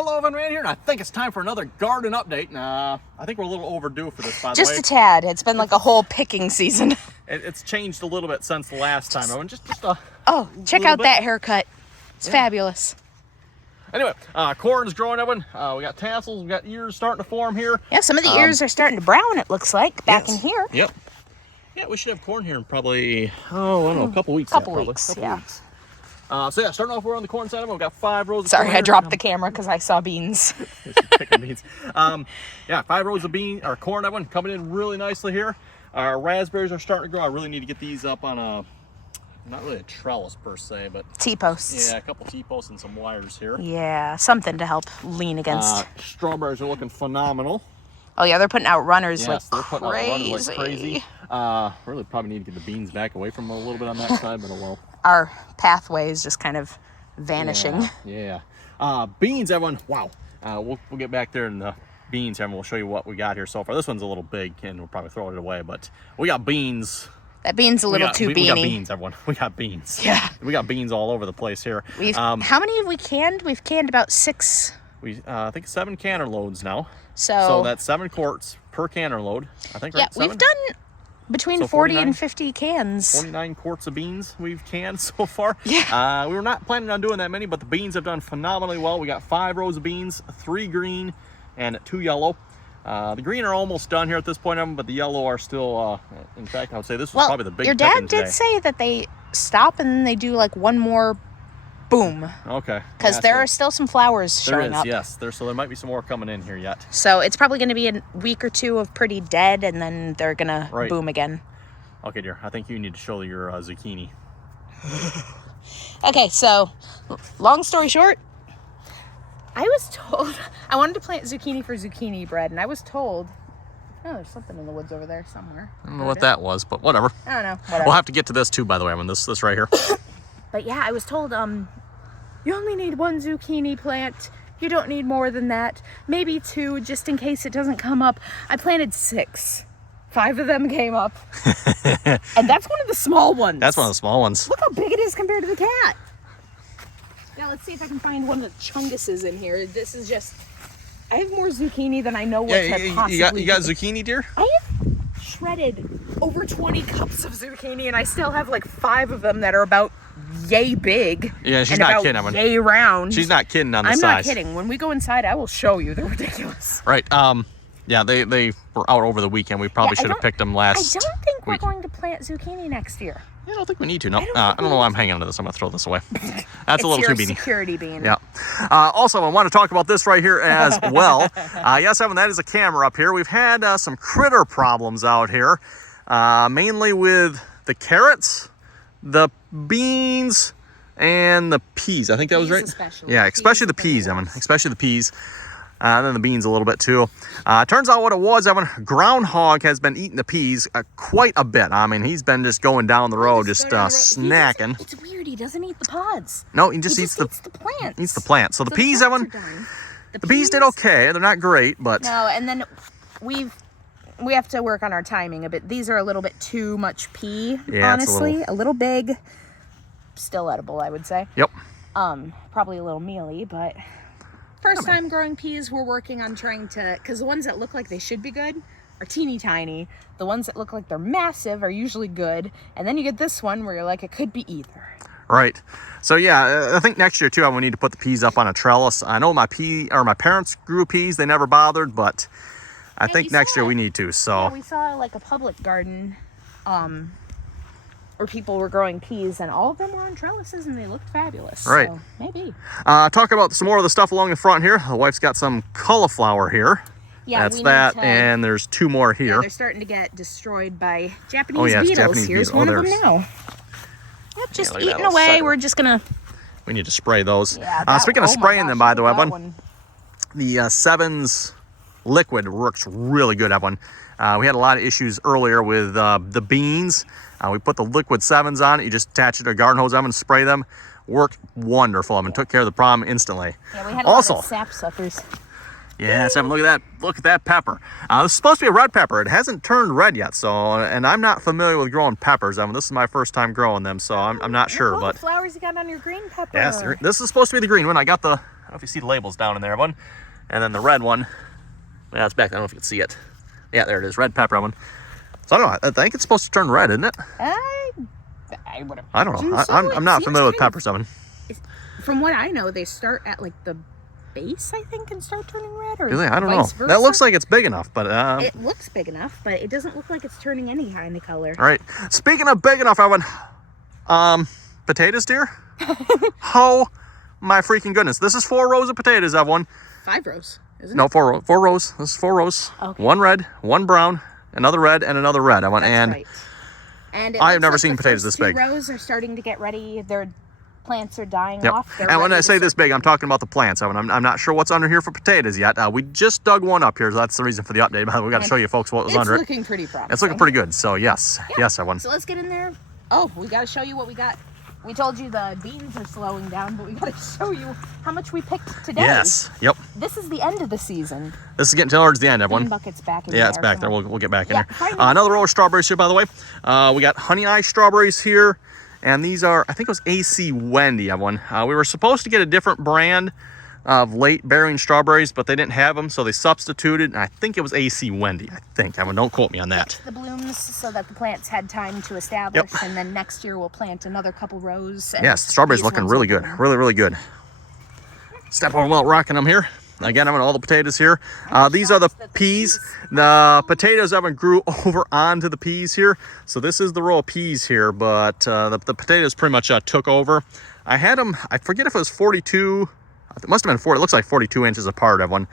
Hello, Evan Rand here, and I think it's time for another garden update. I think we're a little overdue for this, by the way. Just a tad. It's been like a whole picking season. It's changed a little bit since the last time. Evan. Just a check out that haircut. It's fabulous. Anyway, corn is growing, Evan. We got tassels, we got ears starting to form here. Yeah, some of the ears are starting to brown, it looks like, back in here. Yep. Yeah, we should have corn here in probably, I don't know, a couple weeks. Couple weeks. So yeah, starting off, we're on the corn side of it. We've got 5 rows of Sorry, corn I dropped the camera because I saw beans. Picking beans. Yeah, 5 rows of corn, Evan, coming in really nicely here. Our raspberries are starting to grow. I really need to get these up on a, not really a trellis per se, but T-posts. Yeah, a couple T-posts and some wires here. Yeah, something to help lean against. Strawberries are looking phenomenal. Oh yeah, they're putting out runners Yes, like they're putting crazy. out runners like crazy. Really probably need to get the beans back away from them a little bit on that side, but oh well. Our pathway is just kind of vanishing. Yeah. Beans, everyone. Wow. We'll get back there in the beans, and we'll show you what we got here so far. This one's a little big, and we'll probably throw it away, but we got beans. That bean's a little too beany. We got beans, everyone. We got beans. Yeah. We got beans all over the place here. How many have we canned? We've canned about 6. I think 7 canner loads now. So that's 7 quarts per canner load. I think. Yeah, right? 7? we've done between 40 and 50 cans. 49 quarts of beans we've canned so far. Yeah. We were not planning on doing that many, but the beans have done phenomenally well. We got 5 rows of beans, 3 green and 2 yellow. The green are almost done here at this point, but the yellow are still, in fact, I would say this was probably the big your dad did say that they stop and then they do like one more boom. Okay. Because there are still some flowers showing up. Yes. So there might be some more coming in here yet. So it's probably going to be a week or 2 of pretty dead, and then they're going to boom again. Okay, dear. I think you need to show your zucchini. Okay, so long story short, I was told I wanted to plant zucchini for zucchini bread, and I was told, oh, there's something in the woods over there somewhere. I don't know what that was, but whatever. I don't know. Whatever. We'll have to get to this too, by the way, when this right here. But yeah, I was told, you only need 1 zucchini plant. You don't need more than that. Maybe 2, just in case it doesn't come up. I planted 6. 5 of them came up. And that's one of the small ones. That's one of the small ones. Look how big it is compared to the cat. Now let's see if I can find one of the chunguses in here. This is just, I have more zucchini than I know what to possibly you got zucchini, dear? I have shredded over 20 cups of zucchini, and I still have like 5 of them that are about yay big. Yeah, she's not kidding. Yay round. She's not kidding on the size. I'm not kidding. When we go inside, I will show you. They're ridiculous. Right. Yeah, they were out over the weekend. We probably should have picked them last I don't think we're week. going to plant zucchini next year. I don't think we need to. No, I don't know why I'm hanging on to this. I'm going to throw this away. That's a little too beanie. Security bean. Yeah. Also, I want to talk about this right here as well. Yes, Evan, that is a camera up here. We've had some critter problems out here, mainly with the carrots, the beans, and the peas. I think that was right. Especially the peas, Evan. Especially the peas. And then the beans a little bit too. Turns out what it was, Evan, groundhog has been eating the peas quite a bit. I mean, he's been just going down the road, just snacking. It's weird, he doesn't eat the pods. No, he just eats the plants. Eats the plants. So the peas, Evan, the peas did okay. They're not great, but... No, and then we have to work on our timing a bit. These are a little bit too much pea, honestly. A little big. Still edible, I would say. Yep. Probably a little mealy, but... First time growing peas, we're working on trying to, because the ones that look like they should be good are teeny tiny. The ones that look like they're massive are usually good. And then you get this one where you're like, it could be either. Right. So yeah, I think next year too, I will need to put the peas up on a trellis. I know my parents grew peas. They never bothered, but I think next year we need to. So yeah, we saw like a public garden, where people were growing peas, and all of them were on trellises, and they looked fabulous. Right. So maybe. Talk about some more of the stuff along the front here. The wife's got some cauliflower here. Yeah, that's that, and there's 2 more here. Yeah, they're starting to get destroyed by Japanese beetles. Japanese Here's beetles. one of them now. Yep, just eating away. We're just gonna... We need to spray those. Yeah, speaking of spraying them, by the way, Evan, the Sevens liquid works really good, Evan. We had a lot of issues earlier with the beans. We put the liquid 7s on it. You just attach it to a garden hose, Evan, spray them. Worked wonderful. I mean, took care of the problem instantly. Yeah, we had a lot of sapsuckers. Yes, Evan, look at that. Look at that pepper. This is supposed to be a red pepper. It hasn't turned red yet, so, and I'm not familiar with growing peppers, Evan. This is my first time growing them, so I'm not sure. What but flowers you got on your green pepper? Yes, this is supposed to be the green one. I got the don't know if you see the labels down in there, everyone. And then the red one, yeah, it's back. I don't know if you can see it. Yeah, there it is, red pepper one. So I don't know. I think it's supposed to turn red, isn't it? I would I don't know. I'm not familiar with peppers, Evan. From what I know, they start at like the base, I think, and start turning red, or Do they? I don't know. vice versa. That looks like it's big enough, but It looks big enough, but it doesn't look like it's turning any kind of color. all right. Speaking of big enough, Evan, potatoes, dear. Oh my freaking goodness! This is 4 rows of potatoes, Evan. 5 rows, isn't it? No, 4 rows. 4 rows. This is 4 rows. Okay. 1 red, 1 brown, another red, and another red. Evan, and Right. And I have never seen potatoes this big. 2 rows are starting to get ready. Their plants are dying Yep. off. They're And when ready I to say this start- big, I'm talking about the plants. I'm not sure what's under here for potatoes yet. We just dug one up here, so that's the reason for the update. But we got to show you folks what was under it. It's looking pretty promising. It's looking pretty good. So yes, yes, everyone. So let's get in there. Oh, we got to show you what we got. We told you the beans are slowing down, but we got to show you how much we picked today. Yes. Yep. This is the end of the season. This is getting towards the end, One everyone. bucket's back in Yeah, there. it's back there. Come on. We'll get back in Yeah, there. find me- Another row of strawberries here, by the way. We got honey eye strawberries here, and these are, I think it was AC Wendy, everyone. We were supposed to get a different brand of late bearing strawberries, but they didn't have them, so they substituted, and I think it was AC Wendy. I think. Everyone, don't quote me on that. The blooms so that the plants had time to establish, and then next year we'll plant another couple rows. And Yes, the strawberries these looking ones really will good. bloom. Really, really good. Step on well, rocking them here. Again, I'm on all the potatoes here. These are the peas. The potatoes haven't grew over onto the peas here. So this is the row of peas here, but the potatoes pretty much took over. I had them, I forget if it was 42, it must have been 40, it looks like 42 inches apart, everyone.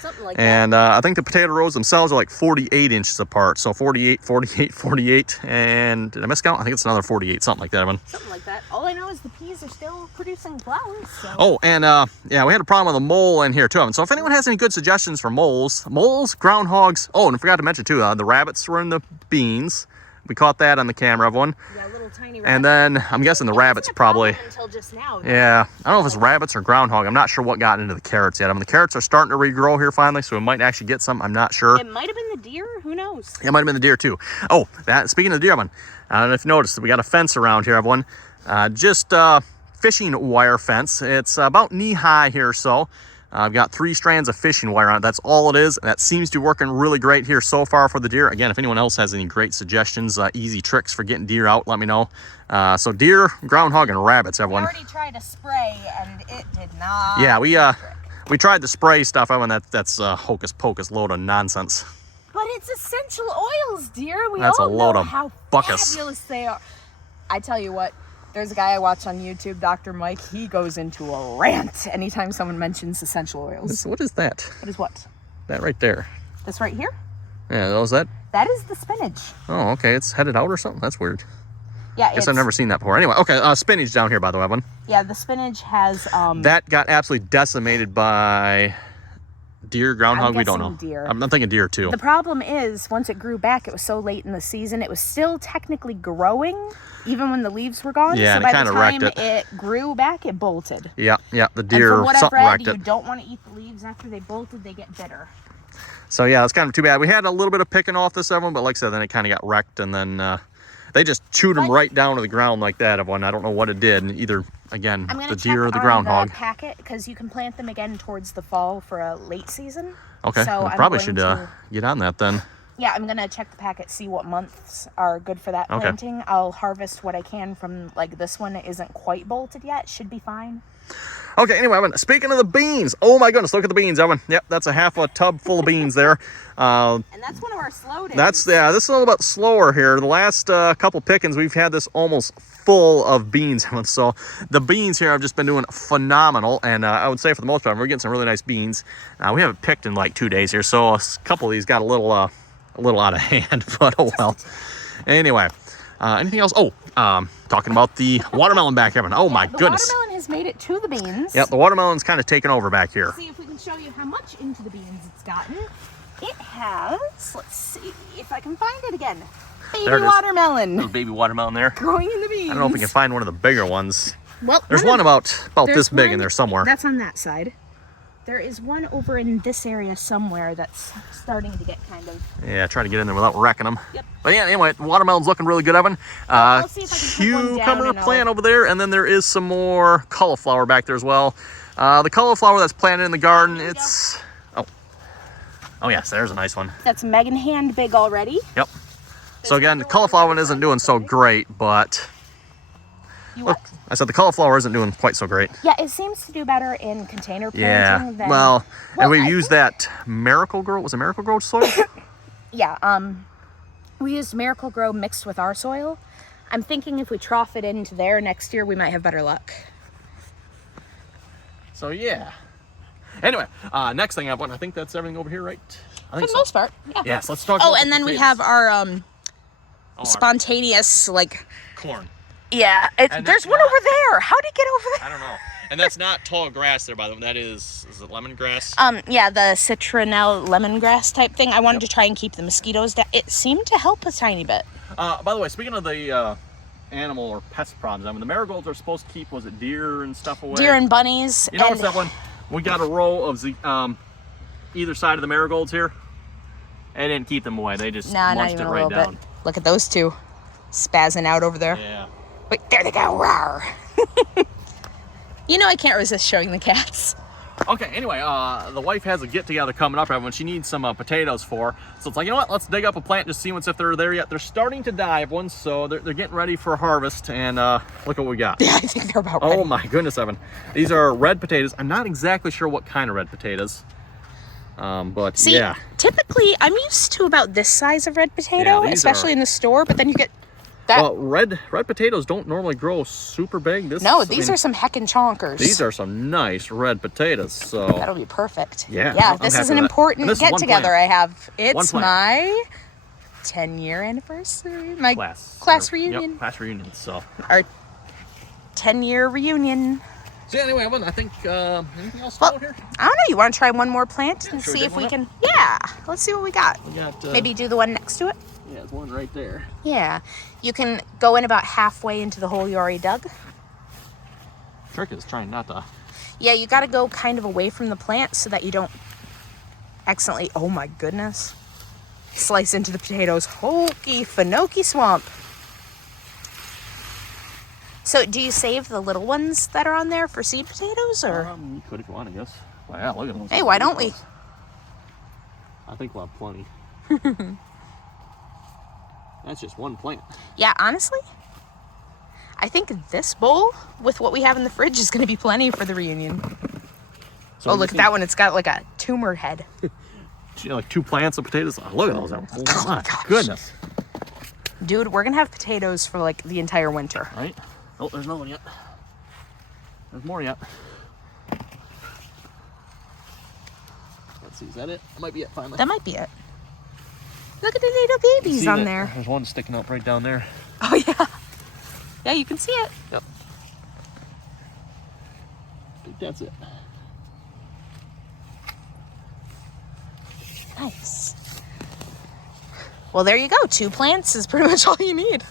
Something like And I think the potato rows themselves are like 48 inches apart. So 48, 48, 48, and did I miss count? I think it's another 48, something like that, everyone. that. Something like that. All I know is the peas are still producing flowers. So. Oh, and yeah, we had a problem with a mole in here too. And so if anyone has any good suggestions for moles, groundhogs. Oh, and I forgot to mention too, the rabbits were in the beans. We caught that on the camera, everyone. Yeah, little tiny rabbits. And then I'm guessing the It wasn't rabbits a probably. problem until just now. Yeah, I don't know if it's rabbits or groundhog. I'm not sure what got into the carrots yet. I mean, the carrots are starting to regrow here finally, so we might actually get some. I'm not sure. It might have been the deer. Who knows? It might have been the deer too. Oh, speaking of the deer, everyone, I don't know if you noticed, we got a fence around here, everyone. Just fishing wire fence. It's about knee high here or so. I've got 3 strands of fishing wire on it. That's all it is. And that seems to be working really great here so far for the deer. Again, if anyone else has any great suggestions, easy tricks for getting deer out, let me know. So deer, groundhog, and rabbits, We everyone. already tried a spray and it did not. Yeah, we tried the spray stuff, everyone. That's hocus pocus load of nonsense. But it's essential oils, dear. We That's all a load know of how buckus. fabulous they are. I tell you what, there's a guy I watch on YouTube, Dr. Mike. He goes into a rant anytime someone mentions essential oils. What is that? What is what? That right there. This right here? Yeah, was that? That is the spinach. Oh, okay. It's headed out or something. That's weird. Yeah, Guess I've never seen that before. Anyway, okay. Spinach down here, by the way, Evan. Yeah, the spinach has That got absolutely decimated by deer, groundhog. We don't know. guessing deer. I'm thinking deer too. The problem is, once it grew back, it was so late in the season, it was still technically growing, even when the leaves were gone. Yeah, so and it by the kinda time wrecked it grew back, it bolted. Yeah. The And deer, from what I've something read, wrecked you it. don't want to eat the leaves after they bolted; they get bitter. So yeah, it's kind of too bad. We had a little bit of picking off this everyone, but like I said, then it kind of got wrecked, and then they just chewed them But- right down to the ground like that. Everyone, I don't know what it did. Either again, I'm gonna the check deer or the on groundhog. the packet because you can plant them again towards the fall for a late season. Okay, So we I'm probably going should to- get on that then. Yeah, I'm gonna check the packet, see what months are good for that Okay. planting. I'll harvest what I can from like this one. It isn't quite bolted yet; should be fine. Okay, anyway, Evan, speaking of the beans, oh my goodness, look at the beans, Evan. Yep, that's a half a tub full of beans there. And that's one of our slow days. This is a little bit slower here. The last couple pickings, we've had this almost full of beans. So the beans here have just been doing phenomenal. And I would say for the most part, we're getting some really nice beans. We haven't picked in like 2 days here. So a couple of these got a little out of hand, but oh well. Anyway, anything else? Oh, talking about the watermelon back, Evan. Oh my the goodness. watermelon has made it to the beans. Yep, the watermelon's kind of taken over back here. See if we can show you how much into the beans it's gotten. It has, let's see if I can find it again. Baby There it is. watermelon Little baby watermelon there. growing in the beans. I don't know if we can find one of the bigger ones. Well, There's one about this big in there somewhere. That's on that side. There is one over in this area somewhere that's starting to get kind of. Yeah, try to get in there without wrecking them. Yep. But yeah, anyway, watermelon's looking really good, Evan. I'll see if I can put one down Cucumber and I'll- plant over there, and then there is some more cauliflower back there as well. The cauliflower that's planted in the garden, it's... Oh, yes, there's a nice one. That's Megan hand big already. Yep. So again, the cauliflower one isn't doing so great, but... Look, I said the cauliflower isn't doing quite so great. Yeah, it seems to do better in container planting Yeah, than... well, and we used that Miracle Grow. Was it Miracle Grow soil? Yeah, we used Miracle Grow mixed with our soil. I'm thinking if we trough it into there next year, we might have better luck. So, yeah. Anyway, next thing I want, I think that's everything over here, right? I think For the most part, yeah. Yes, let's talk Oh, about and the then we potatoes. have our spontaneous, like... corn. Yeah, And there's one over there. How'd he get over there? I don't know. And that's not tall grass there, by the way. That is it lemongrass? Yeah, the citronelle lemongrass type thing. I wanted to try and keep the mosquitoes down. It seemed to help a tiny bit. By the way, speaking of the animal or pest problems, I mean, the marigolds are supposed to keep, was it deer and stuff away? Deer and bunnies. You notice that one? We got a row of either side of the marigolds here. It didn't keep them away. They just Nah, not munched even it a right little down. bit. Look at those two spazzing out over there. Yeah. Wait, there they go. Rawr. You know I can't resist showing the cats. Okay, anyway, the wife has a get-together coming up when she needs some potatoes for. So it's like, you know what, let's dig up a plant, just see if they're there yet. They're starting to die, everyone, so they're getting ready for harvest, and look what we got. Yeah, I think they're about ready. Oh my goodness, Evan. These are red potatoes. I'm not exactly sure what kind of red potatoes, but See, yeah. typically I'm used to about this size of red potato, these especially are- in the store, but then you get that. Well, red potatoes don't normally grow super big. No, these are some heckin' chonkers. These are some nice red potatoes, so... That'll be perfect. Yeah, Yeah, I'm this happy is an with that. important And this is one get-together I plant. have. One It's plant. my 10-year anniversary. My class reunion. Yep, class reunion, so... Our 10-year reunion. So yeah, anyway, I think, anything else Well, out here? I don't know. You want to try one more plant and should we see dig if we one can... Yeah, let's see what we got. We got, Maybe do the one next to it? Yeah, there's one right there. Yeah. You can go in about halfway into the hole you already dug. Trick is trying not to... Yeah, you got to go kind of away from the plant so that you don't accidentally... Oh my goodness. Slice into the potatoes. Hokey fanoky swamp. So do you save the little ones that are on there for seed potatoes, or? You could if you want, I guess. Wow, look at those. Hey, why don't we? I think we'll have plenty. That's just one plant. Yeah, honestly, I think this bowl with what we have in the fridge is going to be plenty for the reunion. So Oh, look at that one. It's got like a tumor head. Like 2 plants of potatoes. Oh, look at those. Oh my gosh. goodness. Dude, we're going to have potatoes for like the entire winter. Right? Oh, there's another one yet. There's more yet. Let's see, is that it? That might be it finally. That might be it. Look at the little babies See on that? there. There's one sticking up right down there. Oh, yeah. Yeah, you can see it. Yep. I think that's it. Nice. Well, there you go. 2 plants is pretty much all you need.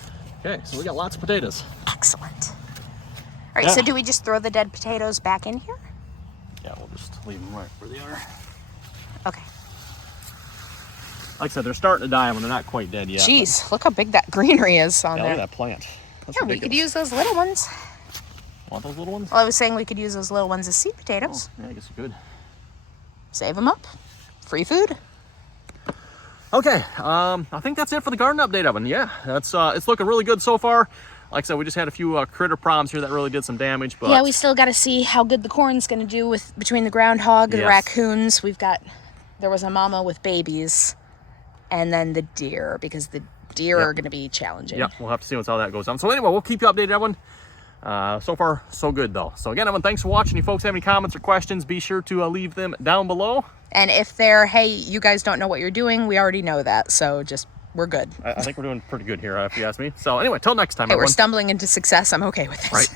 Okay, so we got lots of potatoes. Excellent. All right, so Yeah. do we just throw the dead potatoes back in here? Yeah, we'll just leave them right where they are. Okay. Like I said, they're starting to die when they're not quite dead yet. Jeez, look how big that greenery is on Yeah, look there. at that plant. That's Yeah, we could ridiculous. use those little ones. Want those little ones? Well, I was saying we could use those little ones as seed potatoes. Yeah, I guess you could. Save them up. Free food. Okay, I think that's it for the garden update, Evan. Yeah, that's it's looking really good so far. Like I said, we just had a few critter problems here that really did some damage, but Yeah, we still got to see how good the corn's going to do with between the groundhog, the Yes. raccoons. There was a mama with babies, and then the deer, because the deer Yep. are going to be challenging. yeah, we'll have to see how that goes on. So anyway, we'll keep you updated, Evan. So far, so good though. So again, Evan, thanks for watching. If you folks have any comments or questions, be sure to leave them down below. And if hey, you guys don't know what you're doing, we already know that. So we're good. I think we're doing pretty good here, if you ask me. So anyway, till next time, Hey, we're everyone. stumbling into success. I'm okay with this. Right.